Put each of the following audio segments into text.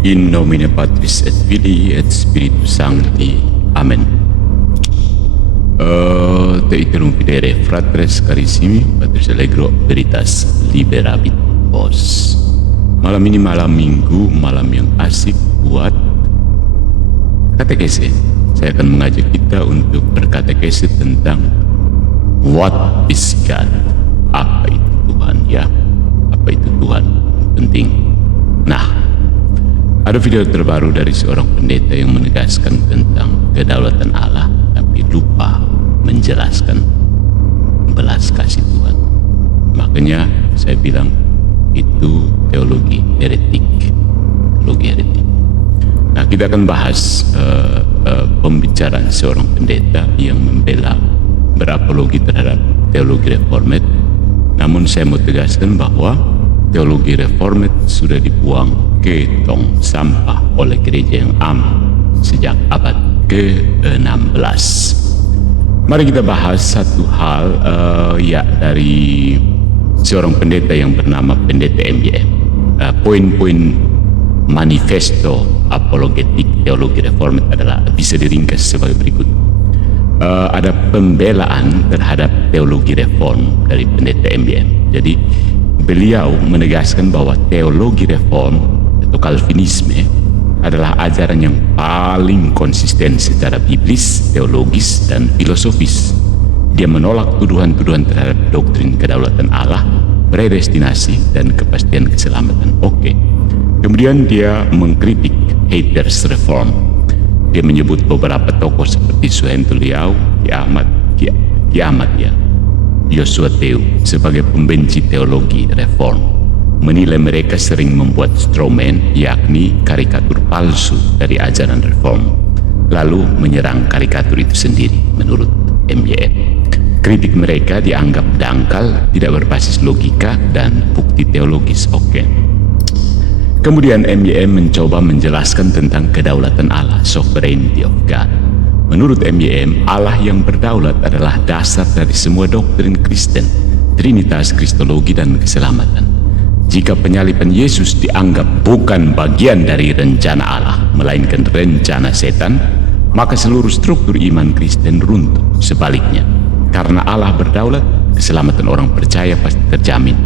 In nomine Patris et Filii et Spiritus Sancti. Amen. Te iterum videre fratres carissimi, Patris allegro veritas liberabit vos. Malam ini malam minggu, malam yang asik buat katekese. Saya akan mengajak kita untuk berkatekese tentang what is God. Apa itu Tuhan ya? Apa itu Tuhan? Penting. Nah, ada video terbaru dari seorang pendeta yang menegaskan tentang kedaulatan Allah, tapi lupa menjelaskan belas kasih Tuhan. Makanya saya bilang itu teologi heretik. Teologi heretik. Nah, kita akan bahas pembicaraan seorang pendeta yang membela berapologi terhadap teologi reformat. Namun saya mau tegaskan bahwa teologi reformat sudah dibuang ke tong sampah oleh gereja yang am sejak abad ke-16. Mari kita bahas satu hal dari seorang pendeta yang bernama Pendeta MYM. Poin-poin manifesto apologetik teologi reformat adalah bisa diringkas sebagai berikut. Ada pembelaan terhadap teologi reform dari Pendeta MYM. Jadi beliau menegaskan bahwa teologi reform atau Calvinisme adalah ajaran yang paling konsisten secara biblis, teologis, dan filosofis. Dia menolak tuduhan-tuduhan terhadap doktrin kedaulatan Allah, predestinasi, dan kepastian keselamatan. Oke. Kemudian dia mengkritik haters reform. Dia menyebut beberapa tokoh seperti Suhento Liau, Ki Ahmad ya, Joshua Teu sebagai pembenci teologi reform, menilai mereka sering membuat strawman, yakni karikatur palsu dari ajaran reform, lalu menyerang karikatur itu sendiri menurut MYM. Kritik mereka dianggap dangkal, tidak berbasis logika dan bukti teologis. Oke. Kemudian MYM mencoba menjelaskan tentang kedaulatan Allah, sovereignty of God. Menurut MYM, Allah yang berdaulat adalah dasar dari semua doktrin Kristen, Trinitas, Kristologi, dan keselamatan. Jika penyaliban Yesus dianggap bukan bagian dari rencana Allah, melainkan rencana setan, maka seluruh struktur iman Kristen runtuh. Sebaliknya, karena Allah berdaulat, keselamatan orang percaya pasti terjamin.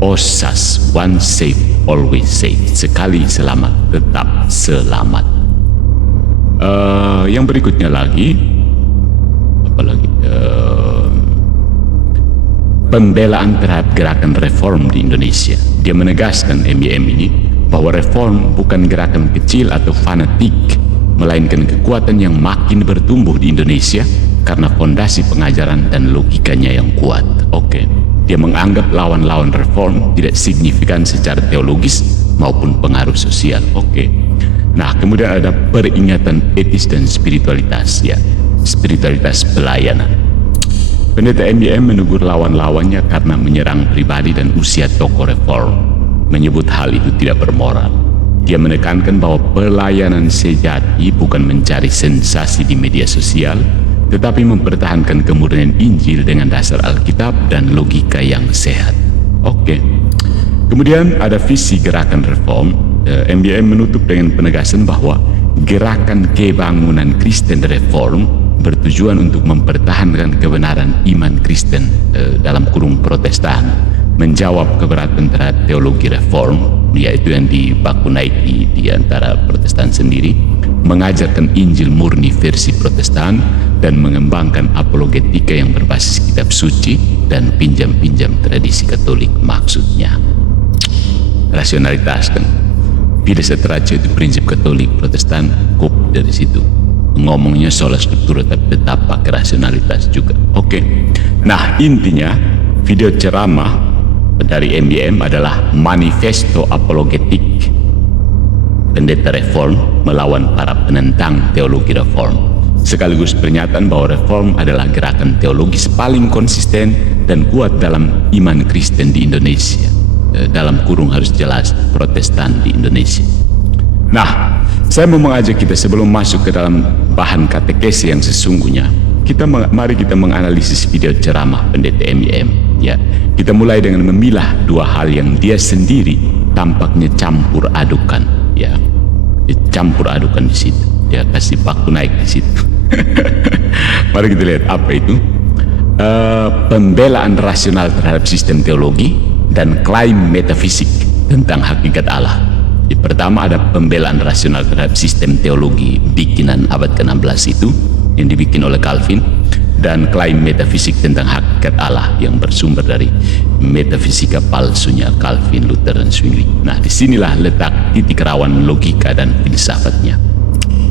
Osas, once saved, always saved. Sekali selamat, tetap selamat. Yang berikutnya lagi, pembelaan terhadap gerakan reform di Indonesia. Dia menegaskan MYM ini bahwa reform bukan gerakan kecil atau fanatik, melainkan kekuatan yang makin bertumbuh di Indonesia karena fondasi pengajaran dan logikanya yang kuat. Oke. Dia menganggap lawan-lawan reform tidak signifikan secara teologis maupun pengaruh sosial. Oke. Nah, kemudian ada peringatan etis dan spiritualitas ya, spiritualitas pelayanan. Pendeta MYM menegur lawan-lawannya karena menyerang pribadi dan usia tokoh reform, menyebut hal itu tidak bermoral. Dia menekankan bahwa pelayanan sejati bukan mencari sensasi di media sosial, tetapi mempertahankan kemurnian Injil dengan dasar Alkitab dan logika yang sehat. Oke. Kemudian ada visi gerakan reform. MYM menutup dengan penegasan bahwa gerakan kebangunan Kristen reform bertujuan untuk mempertahankan kebenaran iman Kristen dalam kurung Protestan, menjawab keberatan terhadap teologi reform, yaitu yang dibakunaiki di antara Protestan sendiri, mengajarkan Injil murni versi Protestan, dan mengembangkan apologetika yang berbasis kitab suci dan pinjam-pinjam tradisi Katolik. Maksudnya rasionalitas kan, fides et ratio itu prinsip Katolik, Protestan kup dari situ. Ngomongnya soal struktur tapi tetap pakai rasionalitas juga. Oke. Nah, intinya video ceramah dari MYM adalah manifesto apologetik pendeta reform melawan para penentang teologi reform, sekaligus pernyataan bahwa reform adalah gerakan teologis paling konsisten dan kuat dalam iman Kristen di Indonesia. Dalam kurung harus jelas, Protestan di Indonesia. Nah, saya mau mengajak kita sebelum masuk ke dalam bahan katekese yang sesungguhnya, mari kita menganalisis video ceramah pendeta MYM. Ya, kita mulai dengan memilah dua hal yang dia sendiri tampaknya campur adukan. Ya, Dia campur adukan di situ, dia kasih paku naik di situ. Mari kita lihat apa itu. Pembelaan rasional terhadap sistem teologi dan klaim metafisik tentang hakikat Allah. Yang pertama ada pembelaan rasional terhadap sistem teologi bikinan abad ke-16 itu yang dibikin oleh Calvin, dan klaim metafisik tentang hakikat Allah yang bersumber dari metafisika palsunya Calvin, Luther, dan Zwingli. Nah, disinilah letak titik rawan logika dan filsafatnya.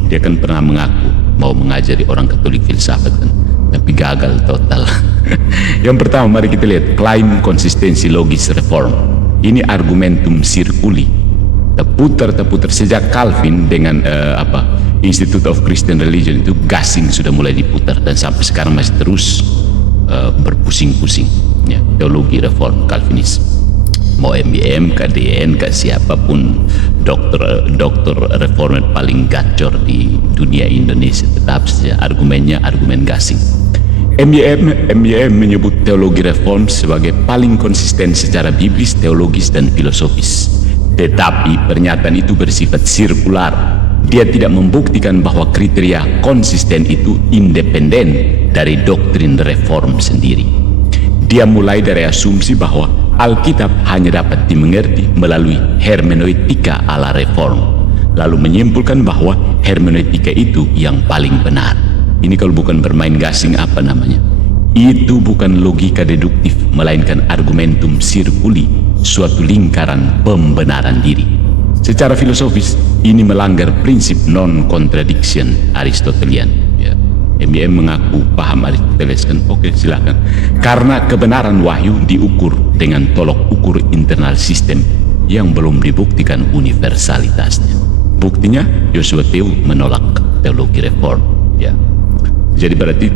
Dia kan pernah mengaku mau mengajari orang Katolik filsafat kan, tapi gagal total. Yang pertama, mari kita lihat klaim konsistensi logis reform. Ini argumentum circuli, terputar sejak Calvin dengan Institute of Christian Religion itu, gasing sudah mulai diputar dan sampai sekarang masih terus berpusing-pusing ya, teologi reform Calvinis. Mau MBM, KDN, siapapun dokter reformer paling gacor di dunia Indonesia, tetap saja argumennya argumen gasing. MBM menyebut teologi reform sebagai paling konsisten secara biblis, teologis, dan filosofis. Tetapi pernyataan itu bersifat sirkular. Dia tidak membuktikan bahwa kriteria konsisten itu independen dari doktrin reform sendiri. Dia mulai dari asumsi bahwa Alkitab hanya dapat dimengerti melalui hermeneutika ala reform, lalu menyimpulkan bahwa hermeneutika itu yang paling benar. Ini kalau bukan bermain gasing apa namanya? Itu bukan logika deduktif, melainkan argumentum circuli, suatu lingkaran pembenaran diri. Secara filosofis, ini melanggar prinsip non-contradiction Aristotelian. Ya. MBM mengaku paham Aristoteles kan? Oke, silakan. Karena kebenaran wahyu diukur dengan tolok ukur internal sistem yang belum dibuktikan universalitasnya. Buktinya, Joshua Teu menolak teologi reform. Ya. Jadi berarti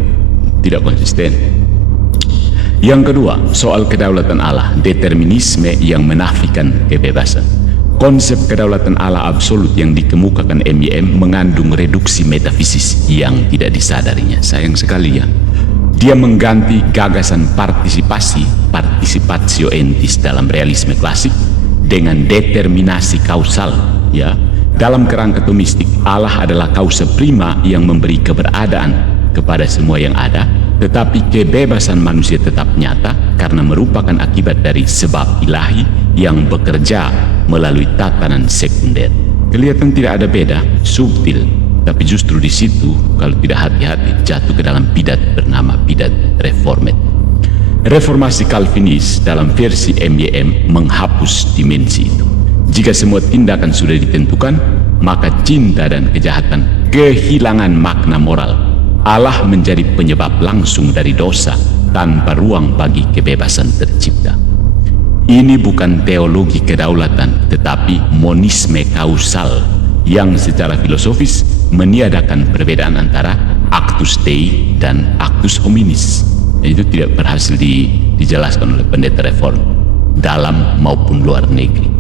tidak konsisten. Yang kedua, soal kedaulatan Allah, determinisme yang menafikan kebebasan. Konsep kedaulatan Allah absolut yang dikemukakan MYM mengandung reduksi metafisis yang tidak disadarinya. Sayang sekali ya, dia mengganti gagasan partisipatio entis dalam realisme klasik dengan determinasi kausal. Ya, dalam kerangka tomistik, Allah adalah kausa prima yang memberi keberadaan kepada semua yang ada, tetapi kebebasan manusia tetap nyata karena merupakan akibat dari sebab ilahi yang bekerja melalui tatanan sekunder. Kelihatan tidak ada beda, subtil, tapi justru di situ kalau tidak hati-hati jatuh ke dalam bidat bernama bidat reformed. Reformasi Calvinis dalam versi MYM menghapus dimensi itu. Jika semua tindakan sudah ditentukan, maka cinta dan kejahatan kehilangan makna moral. Allah menjadi penyebab langsung dari dosa tanpa ruang bagi kebebasan tercipta. Ini bukan teologi kedaulatan, tetapi monisme kausal yang secara filosofis meniadakan perbedaan antara actus Dei dan actus hominis. Itu tidak berhasil dijelaskan oleh pendeta reform dalam maupun luar negeri.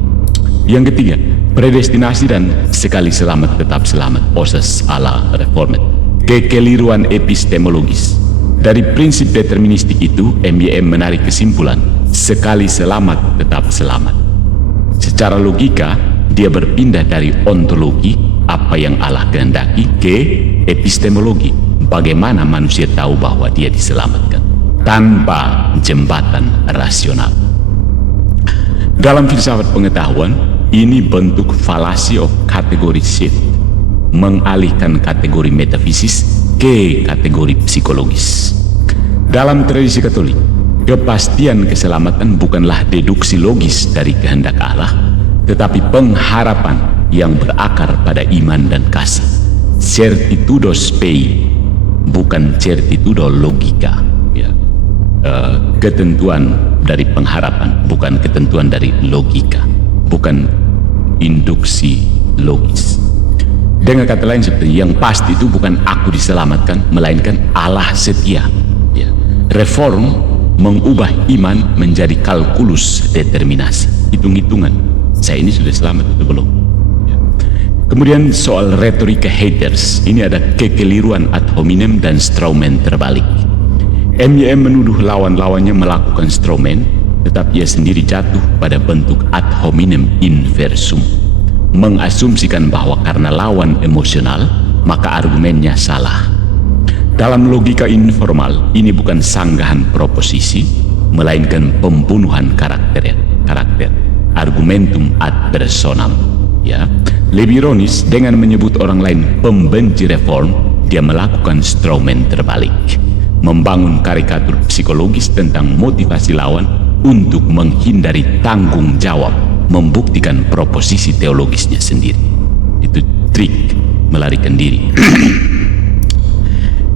Yang ketiga, predestinasi dan sekali selamat tetap selamat, poses ala reformed. Kekeliruan epistemologis. Dari prinsip deterministik itu, MYM menarik kesimpulan sekali selamat tetap selamat. Secara logika, dia berpindah dari ontologi, apa yang Allah kehendaki, ke epistemologi, bagaimana manusia tahu bahwa dia diselamatkan tanpa jembatan rasional. Dalam filsafat pengetahuan, ini bentuk fallacy of category shift, mengalihkan kategori metafisis ke kategori psikologis. Dalam tradisi Katolik, kepastian keselamatan bukanlah deduksi logis dari kehendak Allah, tetapi pengharapan yang berakar pada iman dan kasih. Certitudo spei, bukan certitudo logika. Ya. Ketentuan dari pengharapan, bukan ketentuan dari logika, bukan induksi logis. Dengan kata lain, seperti yang pasti itu bukan aku diselamatkan, melainkan Allah setia. Ya. Reform mengubah iman menjadi kalkulus determinasi, hitung-hitungan. Saya ini sudah selamat atau belum? Ya. Kemudian soal retorika haters, ini ada kekeliruan ad hominem dan strawman terbalik. MYM menuduh lawan-lawannya melakukan strawman, tetapi ia sendiri jatuh pada bentuk ad hominem inversum. mengasumsikan bahwa karena lawan emosional, maka argumennya salah. Dalam logika informal, ini bukan sanggahan proposisi, melainkan pembunuhan karakter. Argumentum ad personam. Ya, lebih ironis, dengan menyebut orang lain pembenci reform, dia melakukan strawman terbalik, membangun karikatur psikologis tentang motivasi lawan untuk menghindari tanggung jawab, membuktikan proposisi teologisnya sendiri. Itu trik melarikan diri.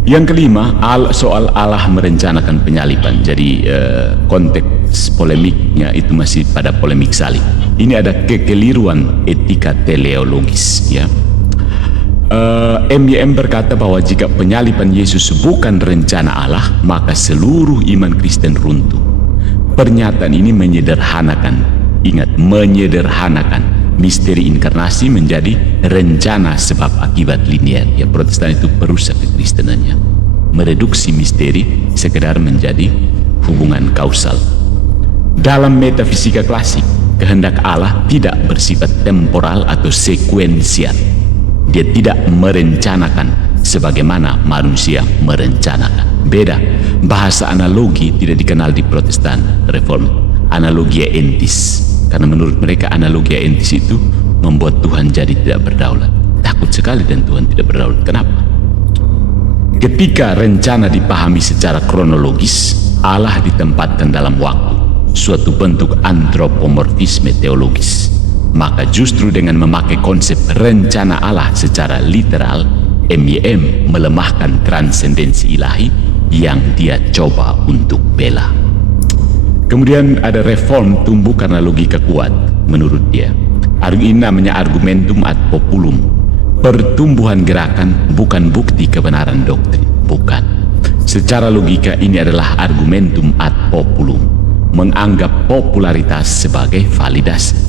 Yang kelima, soal Allah merencanakan penyaliban. Jadi konteks polemiknya itu masih pada polemik salib. Ini ada kekeliruan etika teleologis, ya. MYM berkata bahwa jika penyaliban Yesus bukan rencana Allah, maka seluruh iman Kristen runtuh. Pernyataan ini menyederhanakan misteri inkarnasi menjadi rencana sebab akibat linear. Ya, Protestan itu perusak kekristenannya, mereduksi misteri sekedar menjadi hubungan kausal. Dalam metafisika klasik, kehendak Allah tidak bersifat temporal atau sekuensial. Dia tidak merencanakan sebagaimana manusia merencanakan. Beda, bahasa analogi tidak dikenal di Protestan Reform. Analogia entis, karena menurut mereka analogia entis itu membuat Tuhan jadi tidak berdaulat. Takut sekali dan Tuhan tidak berdaulat. Kenapa? Ketika rencana dipahami secara kronologis, Allah ditempatkan dalam waktu, suatu bentuk antropomorfisme teologis. Maka justru dengan memakai konsep rencana Allah secara literal, MYM melemahkan transendensi ilahi yang dia coba untuk bela. Kemudian ada reform tumbuh karena logika kuat, menurut dia. Ini namanya argumentum ad populum. Pertumbuhan gerakan bukan bukti kebenaran doktrin, bukan. Secara logika ini adalah argumentum ad populum, menganggap popularitas sebagai validasi.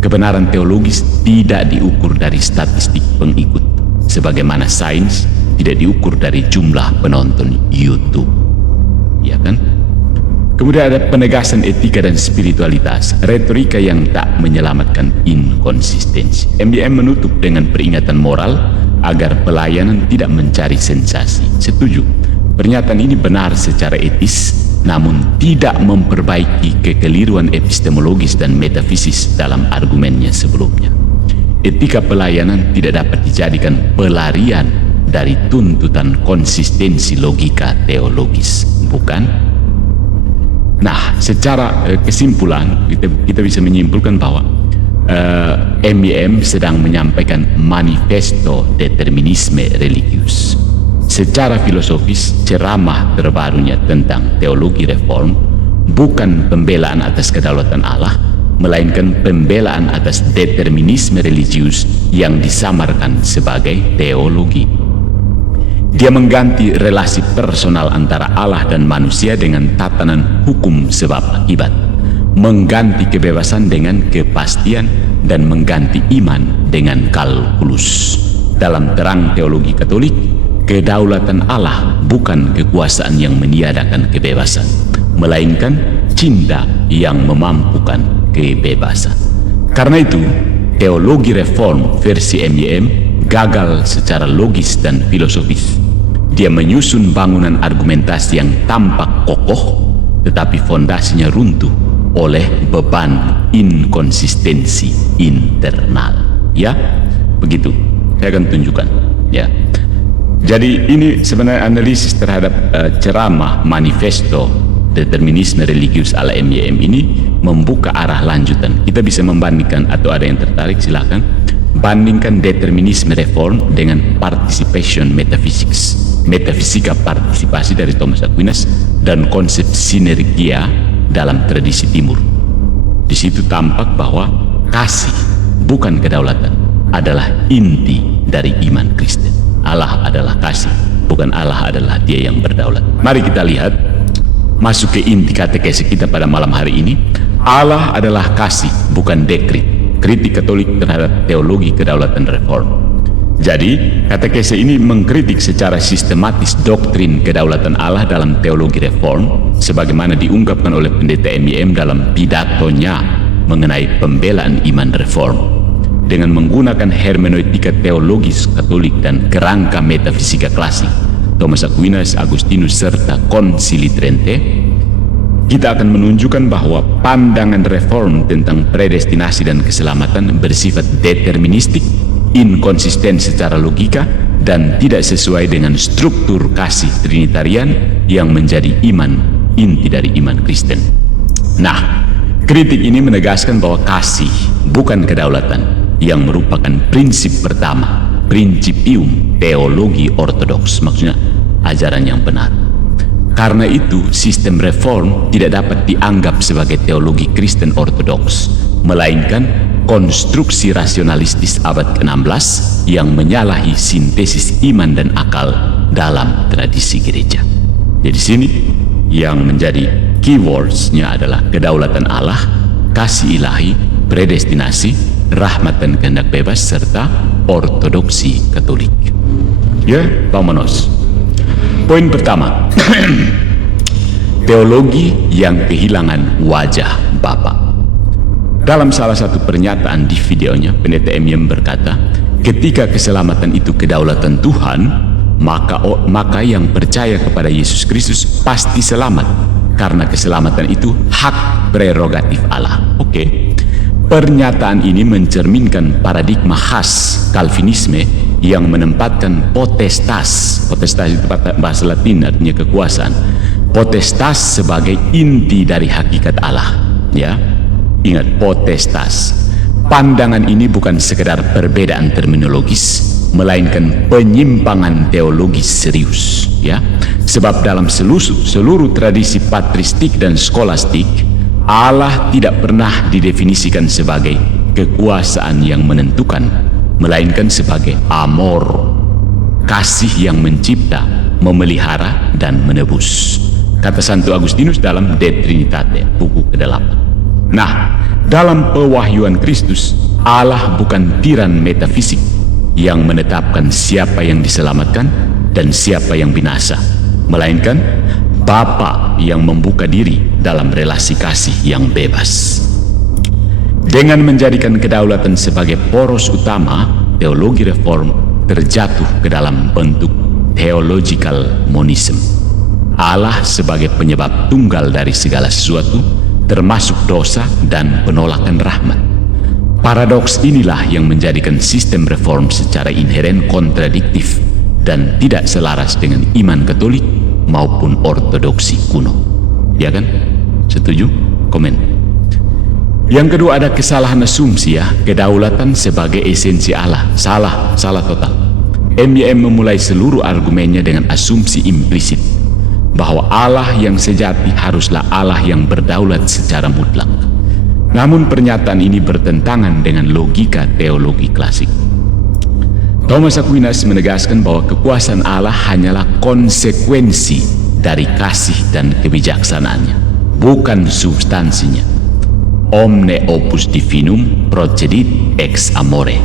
Kebenaran teologis tidak diukur dari statistik pengikut, sebagaimana sains tidak diukur dari jumlah penonton YouTube. Ya kan? Kemudian ada penegasan etika dan spiritualitas, retorika yang tak menyelamatkan inkonsistensi. MYM menutup dengan peringatan moral agar pelayanan tidak mencari sensasi. Setuju, pernyataan ini benar secara etis, namun tidak memperbaiki kekeliruan epistemologis dan metafisis dalam argumennya sebelumnya. Etika pelayanan tidak dapat dijadikan pelarian dari tuntutan konsistensi logika teologis, bukan? Nah, secara kesimpulan kita bisa menyimpulkan bahwa MYM sedang menyampaikan manifesto determinisme religius. Secara filosofis, ceramah terbarunya tentang teologi reform bukan pembelaan atas kedaulatan Allah, melainkan pembelaan atas determinisme religius yang disamarkan sebagai teologi. Dia mengganti relasi personal antara Allah dan manusia dengan tatanan hukum sebab akibat, mengganti kebebasan dengan kepastian, dan mengganti iman dengan kalkulus. Dalam terang teologi Katolik, kedaulatan Allah bukan kekuasaan yang meniadakan kebebasan, melainkan cinta yang memampukan kebebasan. Karena itu, teologi reform versi MYM gagal secara logis dan filosofis. Dia menyusun bangunan argumentasi yang tampak kokoh, tetapi fondasinya runtuh oleh beban inkonsistensi internal. Ya, begitu. Saya akan tunjukkan. Ya. Jadi ini sebenarnya analisis terhadap ceramah manifesto determinisme religius ala MYM ini membuka arah lanjutan. Kita bisa membandingkan, atau ada yang tertarik silakan bandingkan determinisme reform dengan participation metaphysics, metafisika partisipasi dari Thomas Aquinas, dan konsep sinergia dalam tradisi timur. Di situ tampak bahwa kasih, bukan kedaulatan, adalah inti dari iman Kristen. Allah adalah kasih, bukan Allah adalah Dia yang berdaulat. Mari kita lihat, masuk ke inti katekese kita pada malam hari ini. Allah adalah kasih, bukan dekrit. Kritik Katolik terhadap teologi kedaulatan reform. Jadi, katekese ini mengkritik secara sistematis doktrin kedaulatan Allah dalam teologi reform, sebagaimana diungkapkan oleh pendeta MYM dalam pidatonya mengenai pembelaan iman reform. dengan menggunakan hermeneutika teologis Katolik dan kerangka metafisika klasik Thomas Aquinas, Agustinus, serta Konsili Trente, kita akan menunjukkan bahwa pandangan reform tentang predestinasi dan keselamatan bersifat deterministik, inkonsisten secara logika, dan tidak sesuai dengan struktur kasih Trinitarian yang menjadi inti dari iman Kristen. Nah, kritik ini menegaskan bahwa kasih bukan kedaulatan yang merupakan prinsip pertama, principium teologi ortodoks, maksudnya ajaran yang benar. Karena itu, sistem reform tidak dapat dianggap sebagai teologi Kristen ortodoks, melainkan konstruksi rasionalistis abad ke-16 yang menyalahi sintesis iman dan akal dalam tradisi gereja. Jadi sini yang menjadi keywords-nya adalah kedaulatan Allah, kasih ilahi, predestinasi, rahmat dan kehendak bebas, serta ortodoksi Katolik. Ya, vamonos. Poin pertama, teologi yang kehilangan wajah Bapa. Dalam salah satu pernyataan di videonya, Pendeta M.Y. berkata, ketika keselamatan itu kedaulatan Tuhan, maka yang percaya kepada Yesus Kristus pasti selamat, karena keselamatan itu hak prerogatif Allah. Oke. Pernyataan ini mencerminkan paradigma khas Calvinisme yang menempatkan potestas itu bahasa Latin artinya kekuasaan, potestas sebagai inti dari hakikat Allah. Ya, ingat, potestas. Pandangan ini bukan sekedar perbedaan terminologis, melainkan penyimpangan teologis serius. Ya, sebab dalam seluruh tradisi patristik dan skolastik, Allah tidak pernah didefinisikan sebagai kekuasaan yang menentukan, melainkan sebagai amor, kasih yang mencipta, memelihara, dan menebus. Kata Santo Agustinus dalam De Trinitate, buku ke-8. Nah, dalam pewahyuan Kristus, Allah bukan tiran metafisik yang menetapkan siapa yang diselamatkan dan siapa yang binasa, melainkan Bapa yang membuka diri dalam relasi kasih yang bebas. Dengan menjadikan kedaulatan sebagai poros utama, teologi reform terjatuh ke dalam bentuk theological monism. Allah sebagai penyebab tunggal dari segala sesuatu, termasuk dosa dan penolakan rahmat. Paradoks inilah yang menjadikan sistem reform secara inheren kontradiktif dan tidak selaras dengan iman Katolik maupun ortodoksi kuno. Ya kan? Setuju? Komen. Yang kedua, ada kesalahan asumsi ya, kedaulatan sebagai esensi Allah. Salah total. M.Y.M. memulai seluruh argumennya dengan asumsi implisit bahwa Allah yang sejati haruslah Allah yang berdaulat secara mutlak. Namun pernyataan ini bertentangan dengan logika teologi klasik. Thomas Aquinas menegaskan bahwa kekuasaan Allah hanyalah konsekuensi dari kasih dan kebijaksanaannya, bukan substansinya. Omne opus divinum procedit ex amore.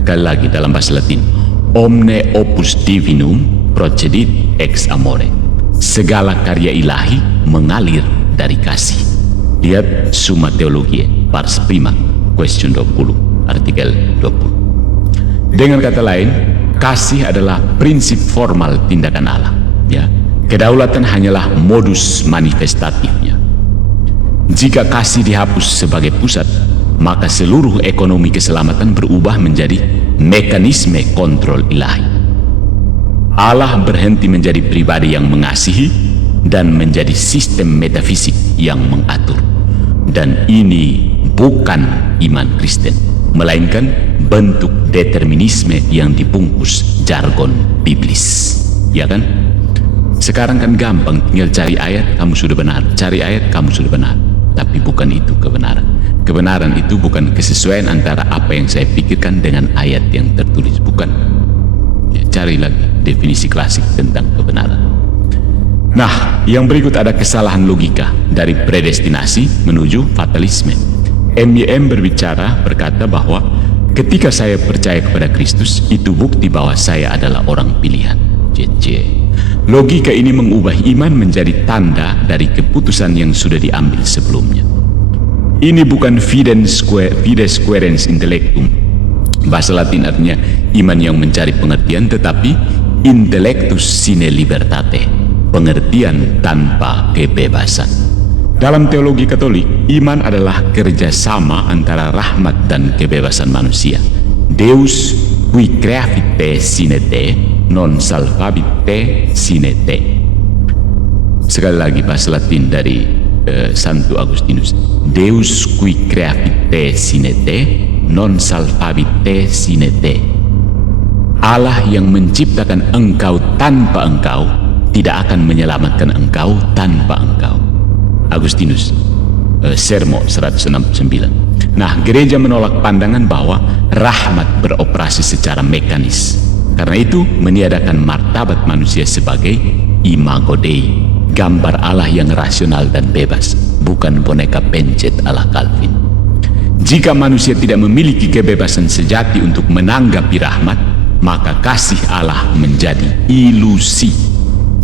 Sekali lagi dalam bahasa Latin, omne opus divinum procedit ex amore. Segala karya ilahi mengalir dari kasih. Lihat Summa Theologiae, Pars Prima, question 20, artikel 20. Dengan kata lain, kasih adalah prinsip formal tindakan Allah. Ya, kedaulatan hanyalah modus manifestatifnya. Jika kasih dihapus sebagai pusat, maka seluruh ekonomi keselamatan berubah menjadi mekanisme kontrol ilahi. Allah berhenti menjadi pribadi yang mengasihi dan menjadi sistem metafisik yang mengatur. Dan ini bukan iman Kristen, melainkan bentuk determinisme yang dibungkus jargon biblis. Ya kan? Sekarang kan gampang, tinggal cari ayat kamu sudah benar, cari ayat kamu sudah benar. Tapi bukan itu kebenaran. Kebenaran itu bukan kesesuaian antara apa yang saya pikirkan dengan ayat yang tertulis, bukan. Ya, cari lagi definisi klasik tentang kebenaran. Nah, yang berikut ada kesalahan logika dari predestinasi menuju fatalisme. M.Y.M. berkata bahwa ketika saya percaya kepada Kristus, itu bukti bahwa saya adalah orang pilihan. Logika ini mengubah iman menjadi tanda dari keputusan yang sudah diambil sebelumnya. Ini bukan fides querens intellectum, Bahasa Latin artinya iman yang mencari pengertian, tetapi intellectus sine libertate, pengertian tanpa kebebasan. Dalam teologi Katolik, iman adalah kerjasama antara rahmat dan kebebasan manusia. Deus qui creavit te sine te, non salvabit te sine te. Sekali lagi bahasa Latin dari Santo Agustinus. Deus qui creavit te sine te, non salvabit te sine te. Allah yang menciptakan engkau tanpa engkau tidak akan menyelamatkan engkau tanpa engkau. Agustinus, Sermo 169. Nah, gereja menolak pandangan bahwa rahmat beroperasi secara mekanis. Karena itu meniadakan martabat manusia sebagai imago Dei, gambar Allah yang rasional dan bebas, bukan boneka pencet ala Calvin. Jika manusia tidak memiliki kebebasan sejati untuk menanggapi rahmat, maka kasih Allah menjadi ilusi.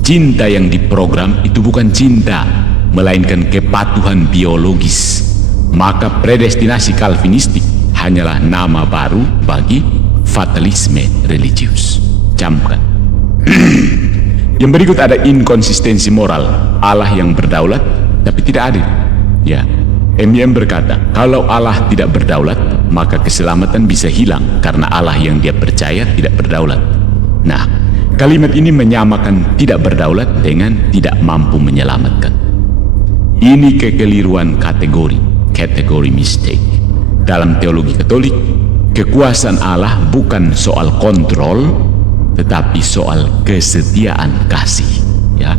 Cinta yang diprogram itu bukan cinta, melainkan kepatuhan biologis. Maka predestinasi Calvinistik hanyalah nama baru bagi fatalisme religius. Camkan. Yang berikut ada inkonsistensi moral, Allah yang berdaulat tapi tidak adil. Ya, MYM berkata, kalau Allah tidak berdaulat, maka keselamatan bisa hilang karena Allah yang dia percaya tidak berdaulat. Nah, kalimat ini menyamakan tidak berdaulat dengan tidak mampu menyelamatkan. Ini kekeliruan kategori mistake. Dalam teologi Katolik, kekuasaan Allah bukan soal kontrol, tetapi soal kesetiaan kasih. Ya,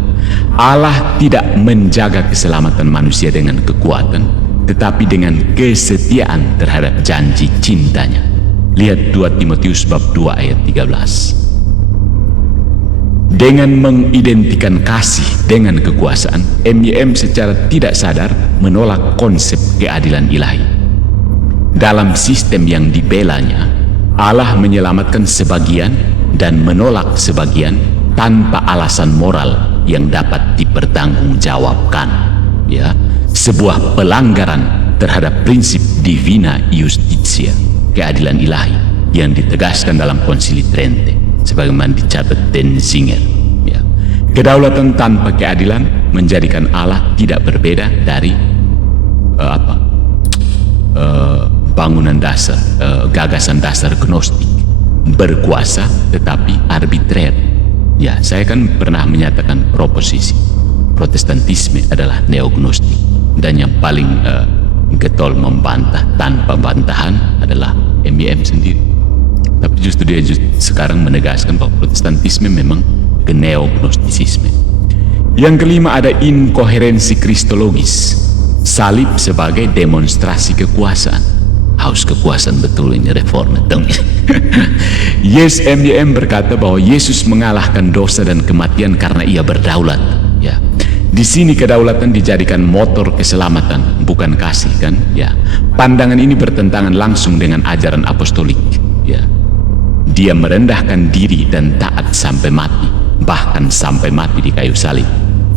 Allah tidak menjaga keselamatan manusia dengan kekuatan, tetapi dengan kesetiaan terhadap janji cintanya. Lihat 2 Timotius bab 2 ayat 13. Dengan mengidentikan kasih dengan kekuasaan, MYM secara tidak sadar menolak konsep keadilan ilahi. Dalam sistem yang dibelanya, Allah menyelamatkan sebagian dan menolak sebagian tanpa alasan moral yang dapat dipertanggungjawabkan. Ya, sebuah pelanggaran terhadap prinsip divina justitia, keadilan ilahi yang ditegaskan dalam Konsili Trente, sebagaimana dicatat Denzinger. Ya, kedaulatan tanpa keadilan menjadikan Allah tidak berbeda dari bangunan dasar, gagasan dasar gnostik, berkuasa tetapi arbitrer. Ya, saya kan pernah menyatakan proposisi Protestantisme adalah neognostik, dan yang paling getol membantah tanpa bantahan adalah MYM sendiri. Tapi justru dia sekarang menegaskan bahwa Protestantisme memang ke neognostisisme. Yang kelima ada inkoherensi kristologis, salib sebagai demonstrasi kekuasaan. Haus kekuasaan betul ini reform dong. Yes, MYM berkata bahwa Yesus mengalahkan dosa dan kematian karena ia berdaulat. Ya, di sini kedaulatan dijadikan motor keselamatan, bukan kasih, kan? Ya, pandangan ini bertentangan langsung dengan ajaran apostolik. Ya, dia merendahkan diri dan taat sampai mati, bahkan sampai mati di kayu salib.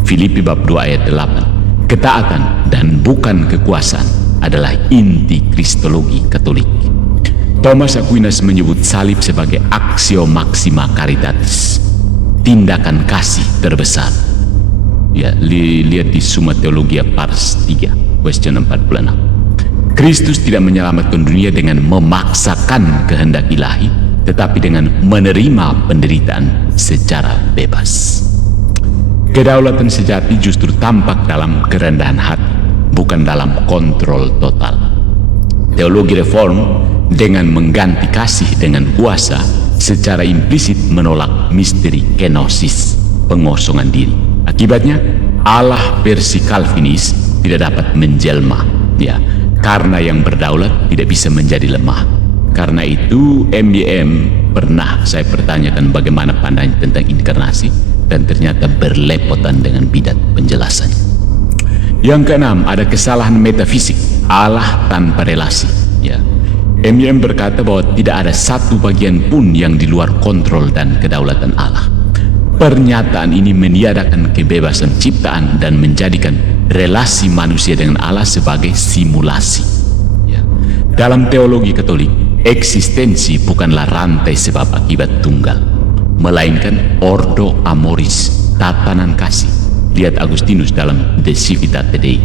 Filipi bab 2 ayat 8. Ketaatan dan bukan kekuasaan adalah inti kristologi Katolik. Thomas Aquinas menyebut salib sebagai aksio maxima caritatis, tindakan kasih terbesar. Ya, lihat di Summa Theologia Pars 3, question 46. Kristus tidak menyelamatkan dunia dengan memaksakan kehendak ilahi, tetapi dengan menerima penderitaan secara bebas. Kedaulatan sejati justru tampak dalam kerendahan hati, bukan dalam kontrol total. Teologi reform dengan mengganti kasih dengan kuasa secara implisit menolak misteri kenosis, pengosongan diri. Akibatnya Allah versi Calvinis tidak dapat menjelma, ya, karena yang berdaulat tidak bisa menjadi lemah. Karena itu MYM pernah saya pertanyakan bagaimana pandangannya tentang inkarnasi, dan ternyata berlepotan dengan bidat penjelasannya. Yang keenam ada kesalahan metafisik, Allah tanpa relasi. Ya, MYM berkata bahwa tidak ada satu bagian pun yang di luar kontrol dan kedaulatan Allah. Pernyataan ini meniadakan kebebasan ciptaan dan menjadikan relasi manusia dengan Allah sebagai simulasi. Ya. Dalam teologi Katolik, Eksistensi bukanlah rantai sebab akibat tunggal, melainkan ordo amoris, tatanan kasih. Lihat Agustinus dalam De Civitate Dei,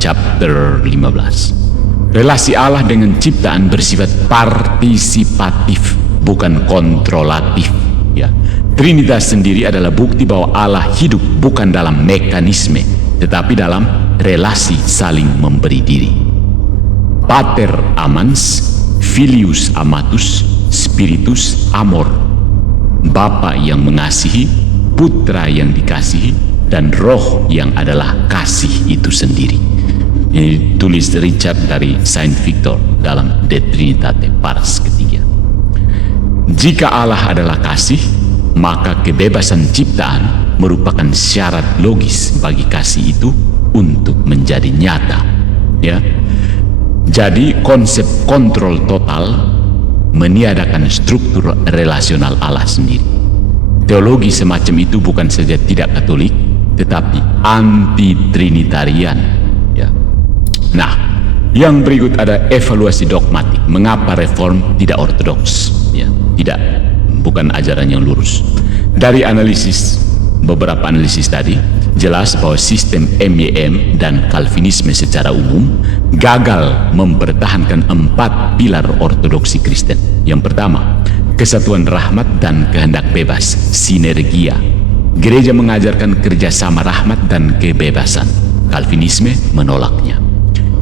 chapter 15. Relasi Allah dengan ciptaan bersifat partisipatif, bukan kontrolatif. Ya. Trinitas sendiri adalah bukti bahwa Allah hidup bukan dalam mekanisme, tetapi dalam relasi saling memberi diri. Pater amans, Filius amatus, Spiritus amor. Bapa yang mengasihi, Putra yang dikasihi, dan Roh yang adalah kasih itu sendiri. Ini tulis Richard dari Saint Victor dalam De Trinitate Pars ketiga. Jika Allah adalah kasih, maka kebebasan ciptaan merupakan syarat logis bagi kasih itu untuk menjadi nyata. Ya. Jadi konsep kontrol total meniadakan struktur relasional Allah sendiri. Teologi semacam itu bukan saja tidak Katolik, tetapi anti-trinitarian. Ya. Nah, yang berikut ada evaluasi dogmatik. Mengapa reform tidak ortodoks? Ya, bukan ajaran yang lurus. Dari beberapa analisis tadi, jelas bahwa sistem MYM dan Calvinisme secara umum gagal mempertahankan 4 pilar ortodoksi Kristen. Yang pertama, kesatuan rahmat dan kehendak bebas, sinergia. Gereja mengajarkan kerjasama rahmat dan kebebasan. Calvinisme menolaknya.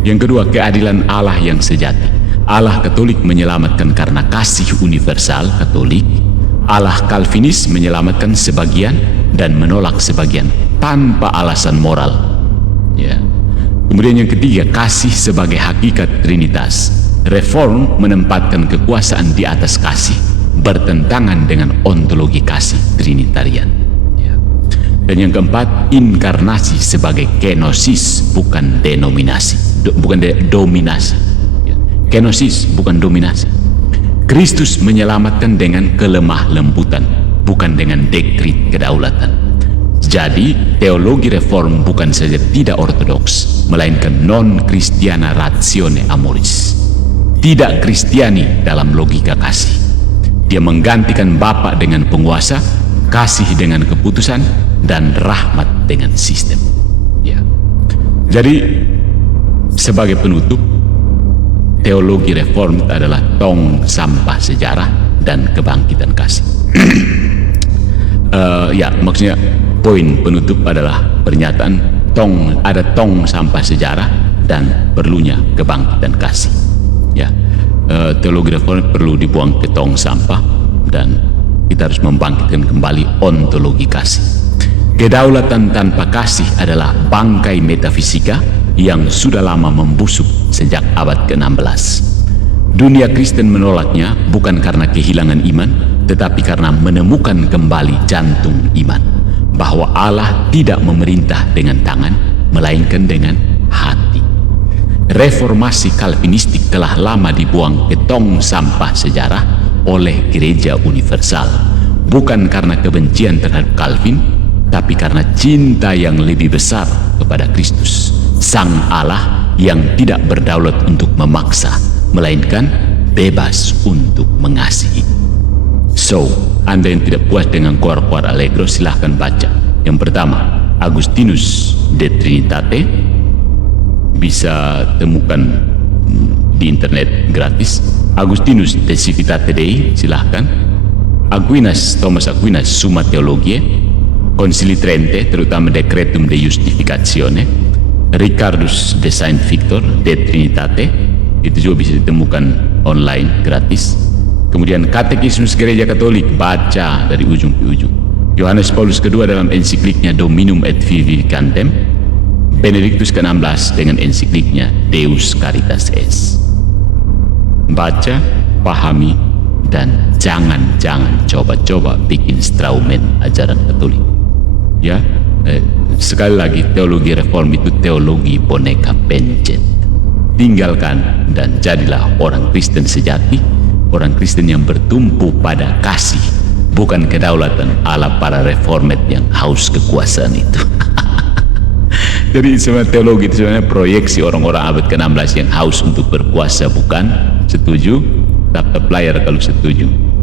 Yang kedua, keadilan Allah yang sejati. Allah Katolik menyelamatkan karena kasih universal Katolik. Allah Calvinis menyelamatkan sebagian dan menolak sebagian tanpa alasan moral. Ya. Kemudian yang ketiga, kasih sebagai hakikat Trinitas. Reform menempatkan kekuasaan di atas kasih, bertentangan dengan ontologi kasih Trinitarian. Ya. Dan yang keempat, inkarnasi sebagai kenosis, bukan denominasi, dominasi. Ya. Kenosis bukan dominasi. Kristus menyelamatkan dengan kelemah lembutan, bukan dengan dekrit kedaulatan. Jadi, teologi reform bukan saja tidak ortodoks, melainkan non-Christiana ratione amoris. Tidak Kristiani dalam logika kasih. Dia menggantikan Bapa dengan penguasa, kasih dengan keputusan, dan rahmat dengan sistem. Ya. Jadi, sebagai penutup, teologi reform adalah tong sampah sejarah dan kebangkitan kasih. Ya, maksudnya poin penutup adalah pernyataan ada tong sampah sejarah dan perlunya kebangkitan kasih. Ya, teologi reform perlu dibuang ke tong sampah dan kita harus membangkitkan kembali ontologi kasih. Kedaulatan tanpa kasih adalah bangkai metafisika yang sudah lama membusuk sejak abad ke-16. Dunia Kristen menolaknya bukan karena kehilangan iman, tetapi karena menemukan kembali jantung iman, bahwa Allah tidak memerintah dengan tangan, melainkan dengan hati. Reformasi Calvinistik telah lama dibuang ke tong sampah sejarah oleh Gereja Universal, bukan karena kebencian terhadap Calvin, tapi karena cinta yang lebih besar kepada Kristus, Sang Allah yang tidak berdaulat untuk memaksa, melainkan bebas untuk mengasihi. So, Anda yang tidak puas dengan Cor Allegro, silahkan baca. Yang pertama, Agustinus De Trinitate, bisa temukan di internet gratis. Agustinus De Civitate Dei, silahkan. Thomas Aquinas, Summa Theologiae. Concili Trente, terutama Decretum de Justificatione. Ricardus de Saint Victor, De Trinitate, itu juga bisa ditemukan online gratis. Kemudian Katekismus Gereja Katolik, baca dari ujung ke ujung. Yohanes Paulus II dalam ensikliknya Dominum et Vivificantem. Benediktus ke-16 dengan ensikliknya Deus Caritas Est. Baca, pahami, dan jangan coba-coba bikin instrumen ajaran Katolik. Ya, sekali lagi, teologi reform itu teologi boneka pencet. Tinggalkan dan jadilah orang Kristen sejati, orang Kristen yang bertumpu pada kasih, bukan kedaulatan ala para reformat yang haus kekuasaan itu. Jadi sebenarnya teologi itu sebenarnya proyeksi orang-orang abad ke-16 yang haus untuk berkuasa, bukan? Setuju? Mantap, player kalau setuju.